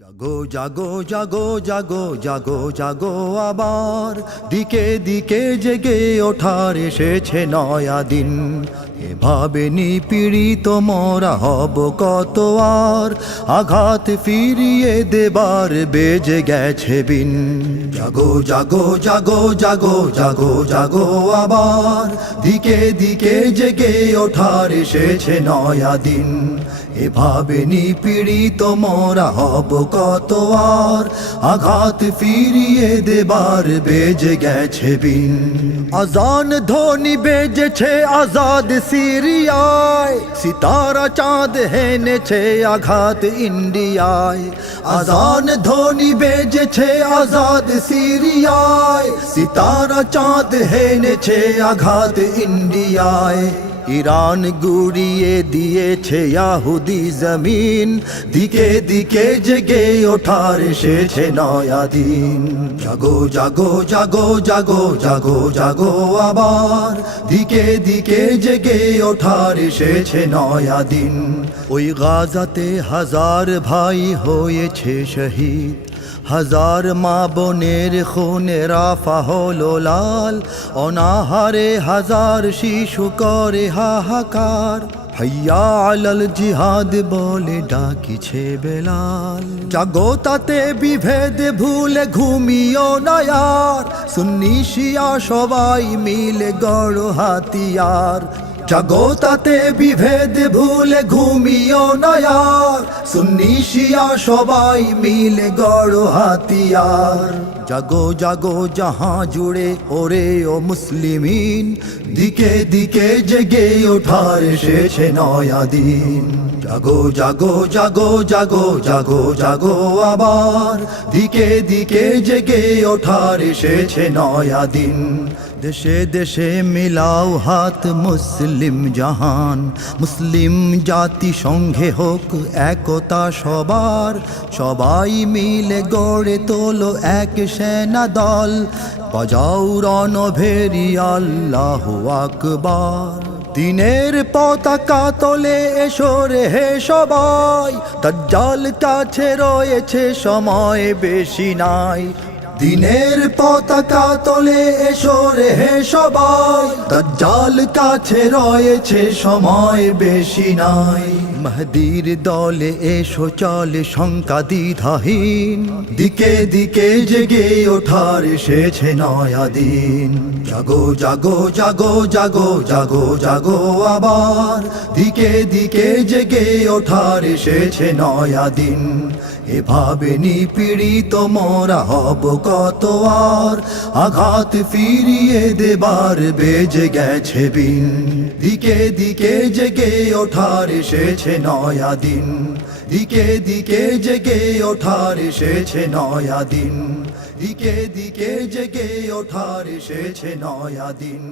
জাগো জাগো জাগো জাগো জাগো জাগো আবার দিকে দিকে জেগে ওঠার এসেছে নয়া দিন। এভাবে নিপীড়িত মরা হব কত আর, আঘাত ফিরিয়ে দেবার বেজে গেছে বিন। জাগো জাগো জাগো জাগো জাগো জাগো আবার দিকে দিকে জেগে ওঠার এসেছে নয়া দিন। এভাবে নিপীড়িত মরা হব কত আর, আঘাত ফিরিয়ে দেবার বেজে গেছে বিন। আজান ধ্বনি বেজেছে আজাদ সিরিয়ায়, সিতারা চাঁদ হেনেছে আঘাত ইন্ডিয়ায়। আজান ধ্বনি বেজেছে আজাদ সিরিয়ায়, সিতারা চাঁদ হেনেছে আঘাত ইন্ডিয়ায়। ইরান গুড়িয়ে দিয়েছে ইয়াহুদি জমিন, দিকে দিকে জেগে ওঠার এসেছে নয়া দিন। জাগো জাগো জাগো জাগো জাগো জাগো আবার দিকে দিকে জেগে ওঠার এসেছে নয়া দিন। ওই গাজাতে হাজার ভাই হয়েছে শহীদ, হাজার মা বোনের খুনে রাফা হলো লাল। অনাহারে হাজার শিশু করে হাহাকার, হাইয়া আলাল জিহাদ বলে ডাকিছে বেলাল। জাগো তাতে বিভেদ ভুলে ঘুমিও না আর, সুন্নি শিয়া সবাই মিলে গড় হাতিয়ার। জাগো তাতে বিভেদ ভুলে ঘুমিও না আর, সুন্নি শিয়া সবাই মিলে গড় হাতিয়ার। জাগো জাগো জাহাঁ জুড়ে ওরে ও মুসলিমিন, দিকে দিকে জেগে ওঠার এসেছে নয়া দিন। জাগো জাগো জাগো জাগো জাগো জাগো আবার দিকে দিকে জেগে ওঠার এসেছে নয়া দিন। দেশে দেশে মিলাও হাত মুসলিম জাহান, মুসলিম জাতি সঙ্গে হোক একতা সবার। সবাই মিলে গড়ে তোলো এক সেনা দল, বাজাও রণভেরি আল্লাহু আকবার। দিনের পতাকা তোলে এসো রে হে সবাই, দাজ্জাল কাছে রয়েছে সময় বেশি নাই। দিনের পতাকা তোলে এসো রে হে সবাই, দাজ্জাল কাছে রয়েছে সময় বেশি নাই। মাহদীর দলে এসো চলে শঙ্কা দ্বিধাহীন, দিকে দিকে জেগে ওঠার এসেছে নয়া দিন। জাগো জাগো জাগো জাগো জাগো জাগো আবার দিকে দিকে জেগে ওঠার এসেছে নয়া দিন। এভাবে নিপীড়িত মরা হব কত আর, আঘাত ফিরিয়ে দেবার বেজে গেছে বিন। দিকে দিকে জেগে ওঠার এসেছে নয়া দিন, দিকে দিকে জেগে ওঠার এসেছে নয়া দিন, দিকে দিকে জেগে ওঠার এসেছে নয়া দিন।